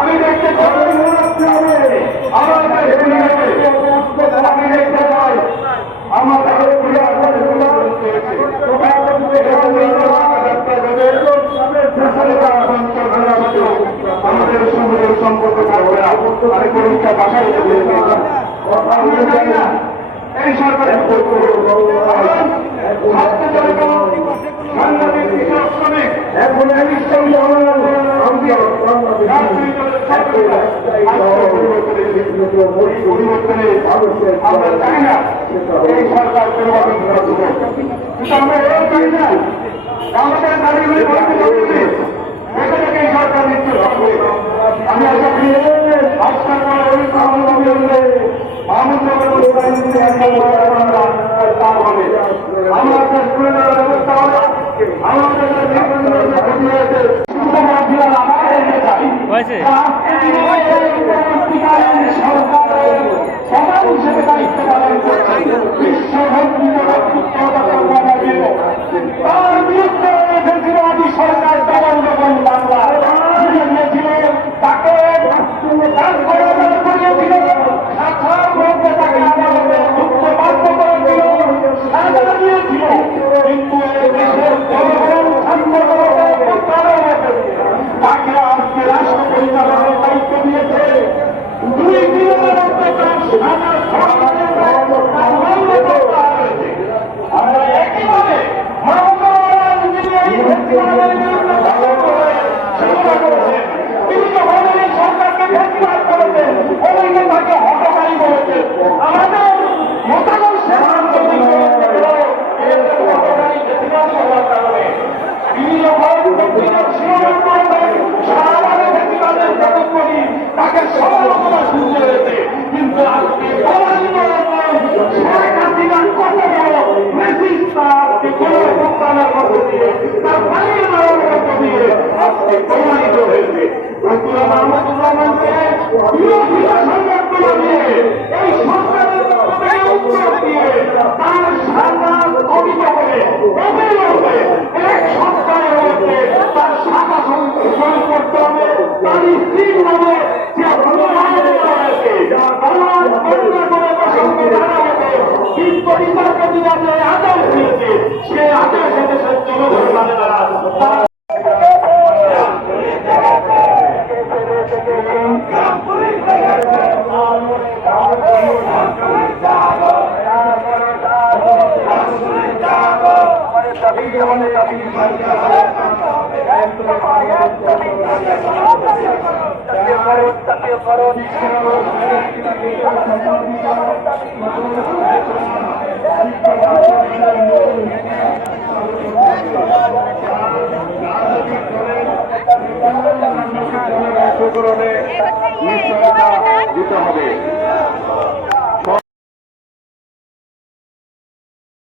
আমি দেখতে আমি দেখতে চাই আমাদের সমুদ্রের সম্পর্ক থাকবে না। আমি পরীক্ষা বাসায় এই সরকারের সাংবাদিক কৃষক শ্রমিক এখন পরিবর্তনে আমরা চাই না এই সরকার পরিবর্তন করা কিন্তু আমরা এও চাই না আমাদের দাবিগুলি এখানে এই সরকার নিচ্ছে আমি আশা করি আজকাল ব্যবস্থা হবে আমাদের সরকার হিসেবে দায়িত্ব পালন করছে তার বিরুদ্ধে ফেসিবাদী সরকার দমন যখন বাংলা দিয়েছিল তাকে করিয়েছিল শাখার মধ্যে তাকে আদালতে যুক্ত বাধ্য করেছিল সাজা দিয়েছিল কিন্তু এই দেশের জনগণ তাকে আজকে রাষ্ট্র পরিচালনার দায়িত্ব দিয়েছে 2 দিনের মধ্যে তার সাজা আমরা একইভাবে তিনি যখন এই সরকারকে ফেসিবাদ করেছেন অনেকে তাকে হটকারী বলেছেন আমাদের মতামত সিদ্ধান্ত তিনি যখন শিরোমণ করেছেন সারাবারে ফেসিবাদের প্রয়োগ করি তাকে সমালোচনা শুনতে হয়েছে কিন্তু আজকে প্রমাণিত শেখ হাসিনা কত বড় মেসিস তাকে কোন ভোক্তানের মধ্য দিয়ে তার পালিয়ে যাওয়ার মধ্য দিয়ে আজকে প্রমাণিত হয়েছে বিরোধীরা সংবাদগুলো দিয়ে এই সরকারের উত্তর দিয়ে তার সাধারণ কবিতা করে অবিলম্বে এক সপ্তাহের মধ্যে তার শাখা সংশোধন করতে হবে তার স্ত্রীর নামে যে বিচারপতিরা যে আদেশ দিয়েছে সে আদেশ দেশের জনগণ মানে তারা দিতে হবে।